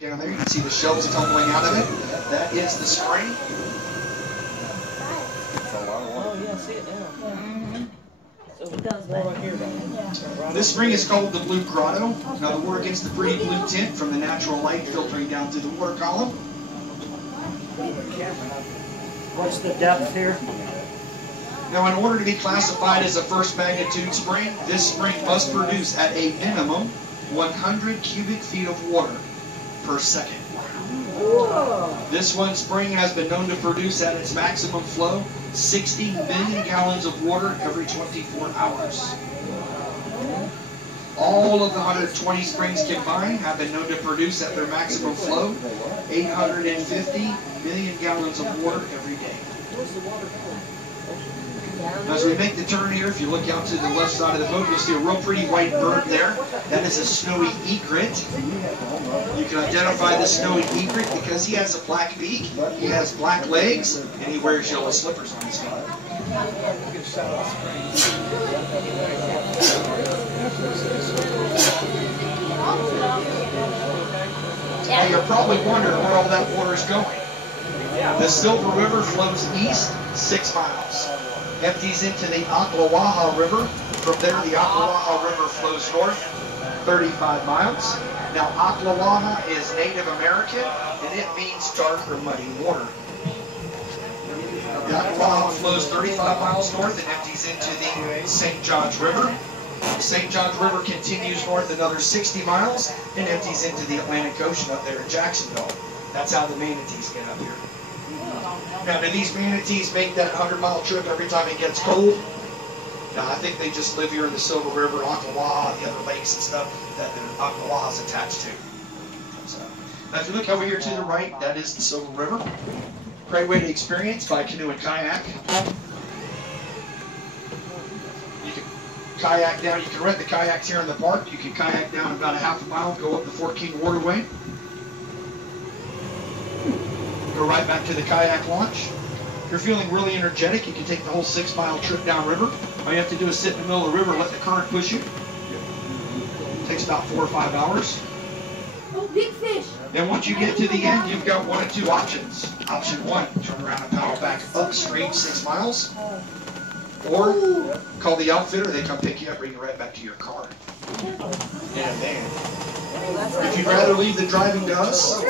down there. You can see the shells tumbling out of it. That is the spring. Oh, yeah, I see it now. This spring is called the Blue Grotto. Now the water gets the pretty blue tint from the natural light filtering down through the water column. What's the depth here? Now in order to be classified as a first magnitude spring, this spring must produce at a minimum 100 cubic feet of water per second. This one spring has been known to produce at its maximum flow 60 million gallons of water every 24 hours. All of the 120 springs combined have been known to produce at their maximum flow 850 million gallons of water every day. As we make the turn here, if you look out to the left side of the boat, you'll see a real pretty white bird there. That is a snowy egret. You can identify the snowy egret because he has a black beak, he has black legs, and he wears yellow slippers on his feet. Now you're probably wondering where all that water is going. The Silver River flows east 6 miles. Empties into the Ocklawaha River. From there, the Ocklawaha River flows north 35 miles. Now, Ocklawaha is Native American, and it means dark or muddy water. The Ocklawaha flows 35 miles north and empties into the St. Johns River. The St. Johns River continues north another 60 miles and empties into the Atlantic Ocean up there in Jacksonville. That's how the manatees get up here. Now, do these manatees make that 100-mile trip every time it gets cold? No, I think they just live here in the Silver River, Ocklawaha, the other lakes and stuff that the Ocklawaha is attached to. So, now, if you look over here to the right, that is the Silver River. Great way to experience by canoe and kayak. You can kayak down. You can rent the kayaks here in the park. You can kayak down about a half a mile, go up the Fort King Waterway. Go right back to the kayak launch. If you're feeling really energetic, you can take the whole 6-mile trip downriver. All you have to do is sit in the middle of the river, let the current push you. It takes about 4 or 5 hours. Oh, big fish! Then once you get to the end, you've got 1 of 2 options. Option 1, turn around and paddle back upstream 6 miles. Or call the outfitter, they come pick you up, bring you right back to your car. In a van. If you'd rather leave the driving to us,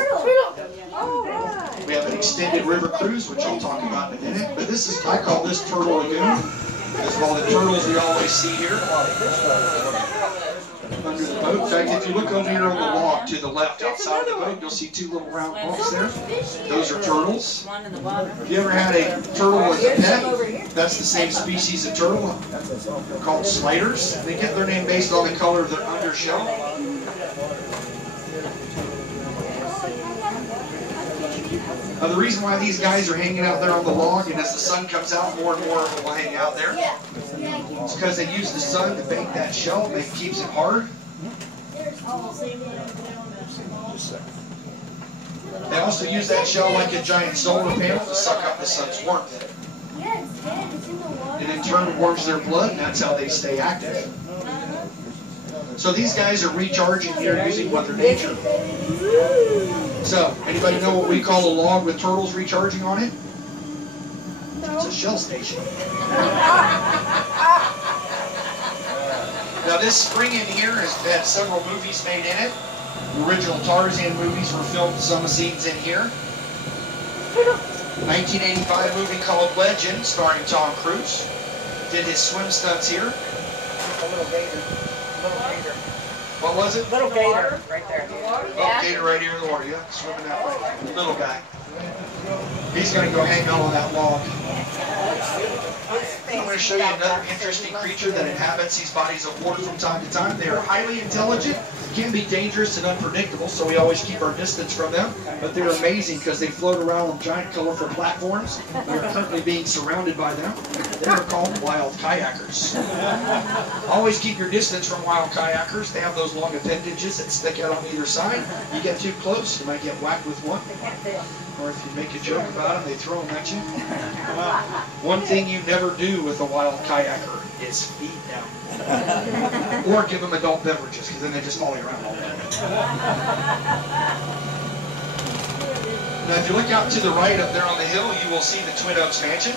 we have an extended river cruise, which I'll talk about in a minute. But this is, I call this Turtle Lagoon. Because of all the turtles we always see here under the boat. In fact, if you look over here on the log to the left outside of the boat, you'll see 2 little round bumps there. Those are turtles. If you ever had a turtle as a pet, that's the same species of turtle called sliders. They get their name based on the color of their undershell. Now, the reason why these guys are hanging out there on the log, and as the sun comes out, more and more will hang out there, it's because they use the sun to bake that shell, it keeps it hard. They also use that shell like a giant solar panel to suck up the sun's warmth. It in turn warms their blood, and that's how they stay active. So these guys are recharging here using Mother Nature. So, anybody know what we call a log with turtles recharging on it? It's a shell station. Now this spring in here has had several movies made in it. The original Tarzan movies were filmed, some scenes in here. 1985 movie called Legend, starring Tom Cruise. Did his swim stunts here. A little gator. What was it? Little gator right there. Oh, gator right here in the water, yeah. Swimming that way. Little guy. He's going to go hang out on that log. I'm going to show you another interesting creature that inhabits these bodies of water from time to time. They are highly intelligent, can be dangerous and unpredictable, so we always keep our distance from them. But they're amazing because they float around on giant colorful platforms. They're currently being surrounded by them. They're called wild kayakers. Always keep your distance from wild kayakers. They have those long appendages that stick out on either side. You get too close, you might get whacked with one. Or if you make a joke about them, they throw them at you. One thing you never do with a wild kayaker is feed them. Or give them adult beverages, because then they just follow you around all day. Now, if you look out to the right up there on the hill, you will see the Twin Oaks Mansion.